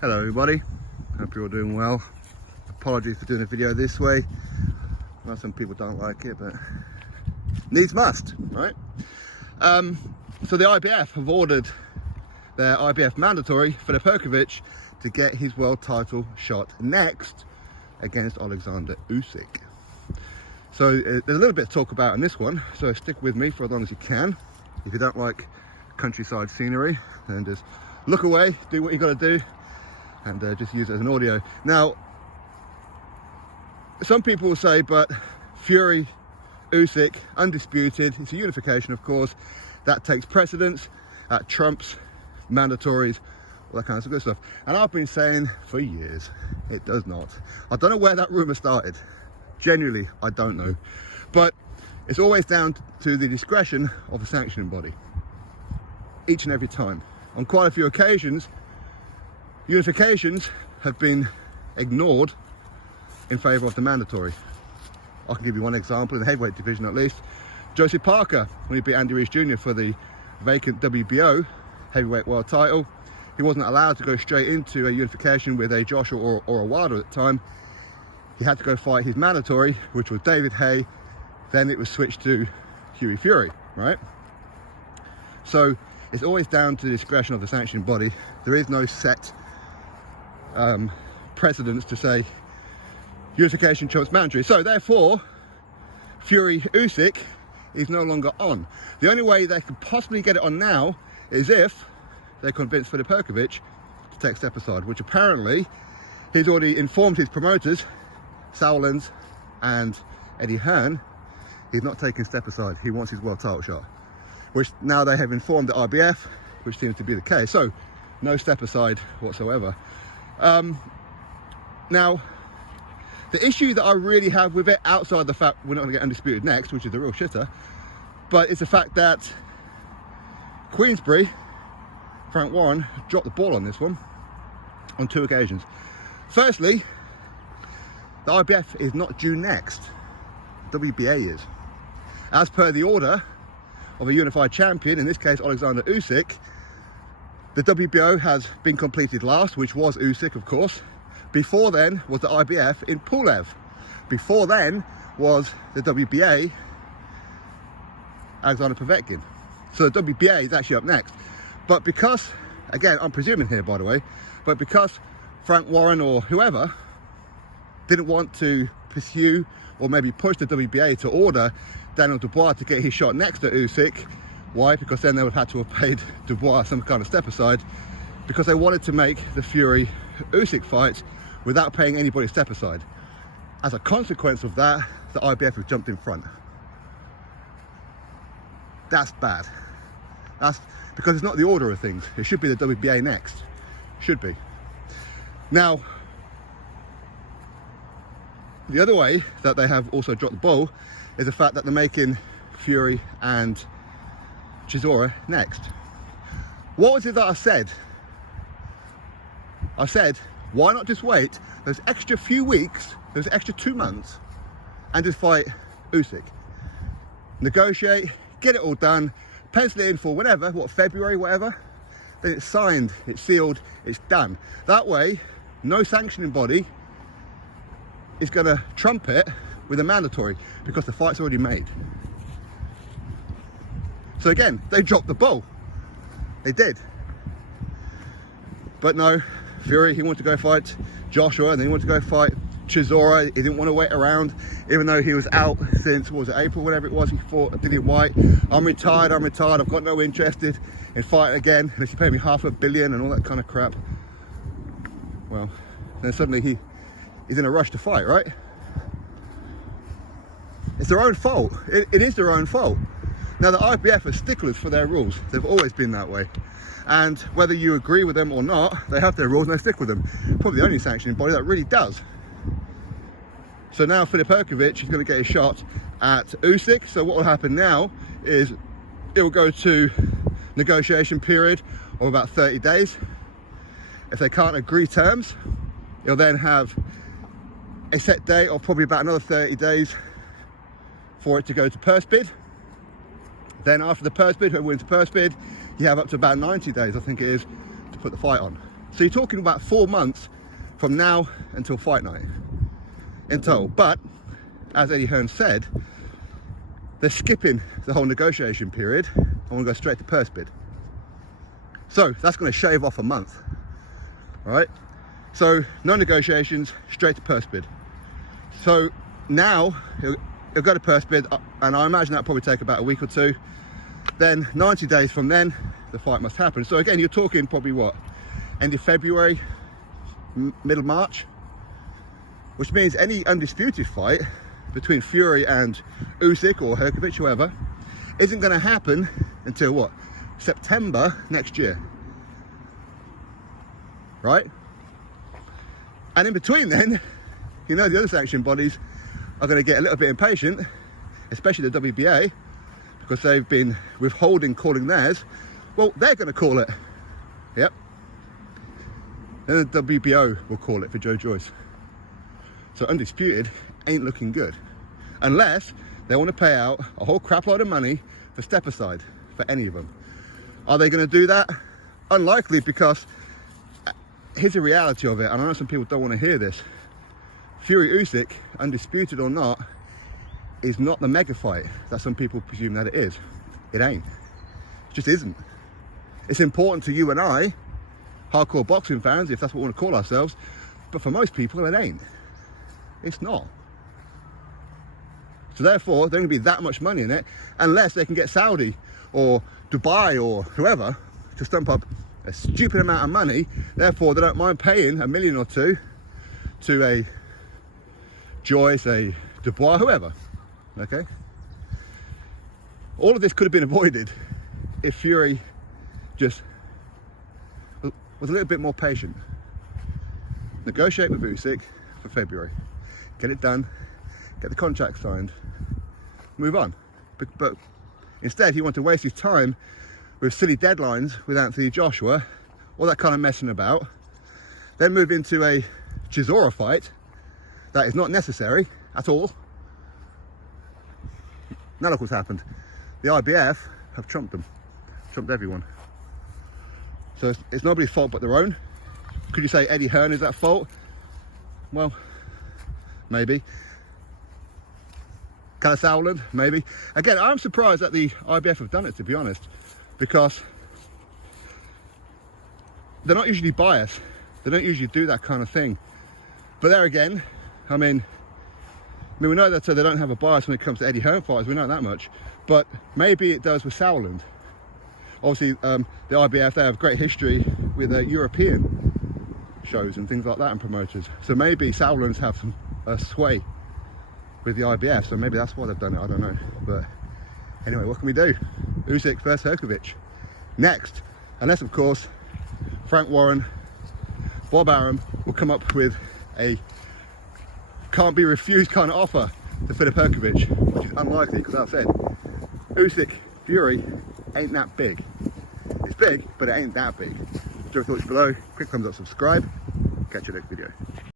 Hello everybody, hope you're all doing well. Apologies for doing a video this way. I know some people don't like it, but needs must, right? So the IBF have ordered their IBF mandatory Filip Hrgovic to get his world title shot next against Oleksandr Usyk. So there's a little bit to talk about in this one, so stick with me for as long as you can. If you don't like countryside scenery, then just look away, do what you got to do, and just use it as an audio. Now, some people will say, but Fury, Usyk, Undisputed, it's a unification, of course, that takes precedence, that trumps mandatories, all that kind of good stuff. And I've been saying for years, it does not. I don't know where that rumor started. Genuinely, I don't know. But it's always down to the discretion of the sanctioning body. Each and every time. On quite a few occasions, unifications have been ignored in favour of the mandatory. I can give you one example in the heavyweight division at least. Joseph Parker, when he beat Andy Reese Jr. for the vacant WBO heavyweight world title, he wasn't allowed to go straight into a unification with a Joshua or a Wilder at the time. He had to go fight his mandatory, which was David Haye. Then it was switched to Hughie Fury, right? So it's always down to the discretion of the sanctioning body. There is no set precedence to say unification trumps mandatory. So therefore, Fury Usyk is no longer on. The only way they could possibly get it on now is if they convince Filip Hrgovic to take step aside, which apparently he's already informed his promoters, Sauerlands and Eddie Hearn, he's not taking step aside. He wants his world title shot, which now they have informed the IBF, which seems to be the case. So no step aside whatsoever. Now, the issue that I really have with it, outside the fact we're not going to get Undisputed next, which is the real shitter, but it's the fact that Queensbury, Frank Warren, dropped the ball on this one on two occasions. Firstly, the IBF is not due next. WBA is. As per the order of a unified champion, in this case Oleksandr Usyk, the WBO has been completed last, which was Usyk, of course. Before then was the IBF in Pulev. Before then was the WBA Alexander Povetkin. So the WBA is actually up next. But because, again, I'm presuming here by the way, but because Frank Warren or whoever didn't want to pursue or maybe push the WBA to order Daniel Dubois to get his shot next to Usyk. Why? Because then they would have had to have paid Dubois some kind of step aside, because they wanted to make the Fury Usyk fight without paying anybody step aside. As a consequence of that, the IBF have jumped in front. That's bad. That's because it's not the order of things. It should be the WBA next. Should be. Now, the other way that they have also dropped the ball is the fact that they're making Fury and Chisora next. What was it that I said? I said, why not just wait those extra few weeks, those extra 2 months, and just fight Usyk? Negotiate, get it all done, pencil it in for whenever, what, February, whatever. Then it's signed, it's sealed, it's done. That way, no sanctioning body is going to trump it with a mandatory, because the fight's already made. So again, they dropped the ball. They did. But no, Fury, he wanted to go fight Joshua, and then he wanted to go fight Chisora. He didn't want to wait around, even though he was out since, what was it, April, whatever it was. He fought Dillian White. I'm retired, I've got no interest in fighting again, unless you pay me $500 million and all that kind of crap. Well, then suddenly he's in a rush to fight, right? It's their own fault. It is their own fault. Now, the IBF are sticklers for their rules. They've always been that way. And whether you agree with them or not, they have their rules and they stick with them. Probably the only sanctioning body that really does. So now Filip Hrgovic is going to get his shot at Usyk. So what will happen now is it will go to negotiation period of about 30 days. If they can't agree terms, you'll then have a set date of probably about another 30 days for it to go to purse bid. Then after the purse bid, whoever wins the purse bid, you have up to about 90 days, I think it is, to put the fight on. So you're talking about 4 months from now until fight night in total. But as Eddie Hearn said, they're skipping the whole negotiation period. I want to go straight to purse bid. So that's going to shave off a month. All right. So no negotiations, straight to purse bid. So now he'll go to purse bid, and I imagine that'll probably take about a week or two. Then 90 days from then, the fight must happen. So again, you're talking probably what? End of February, middle March, which means any undisputed fight between Fury and Usyk or Hrgovic, whoever, isn't going to happen until what? September next year, right? And in between then, you know, the other sanction bodies are going to get a little bit impatient, especially the WBA, because they've been withholding calling theirs. Well, they're going to call it. Yep. Then the WBO will call it for Joe Joyce. So Undisputed ain't looking good, unless they want to pay out a whole crap load of money for step aside for any of them. Are they going to do that? Unlikely, because here's the reality of it, and I know some people don't want to hear this. Fury Usyk, undisputed or not, is not the mega fight that some people presume that it is. It ain't. It just isn't. It's important to you and I, hardcore boxing fans, if that's what we want to call ourselves, but for most people it ain't. It's not. So therefore, there ain't going to be that much money in it, unless they can get Saudi or Dubai or whoever to stump up a stupid amount of money. Therefore, they don't mind paying $1 million or $2 million to a Joyce, a Dubois, whoever. Okay? All of this could have been avoided if Fury just was a little bit more patient. Negotiate with Usyk for February. Get it done. Get the contract signed. Move on. But instead, he wanted to waste his time with silly deadlines with Anthony Joshua, all that kind of messing about. Then move into a Chisora fight that is not necessary at all. Now look what's happened. The IBF have trumped them. Trumped everyone. So it's nobody's fault but their own. Could you say Eddie Hearn is at fault? Well, maybe. Kalle Sauerland, maybe. Again, I'm surprised that the IBF have done it, to be honest, because they're not usually biased. They don't usually do that kind of thing. But there again, I mean, we know that they don't have a bias when it comes to Eddie Hearn fighters. We know that much. But maybe it does with Sauerland. Obviously, the IBF, they have great history with European shows and things like that and promoters. So maybe Sauerland's have some sway with the IBF, so maybe that's why they've done it, I don't know. But anyway, what can we do? Usyk versus Hrgovic next, unless of course Frank Warren, Bob Arum will come up with a can't be refused kind of offer to Filip Hrgovic, which is unlikely because, as I said, Usyk Fury ain't that big. It's big, but it ain't that big. Drop your thoughts below, quick thumbs up, subscribe, catch you next video.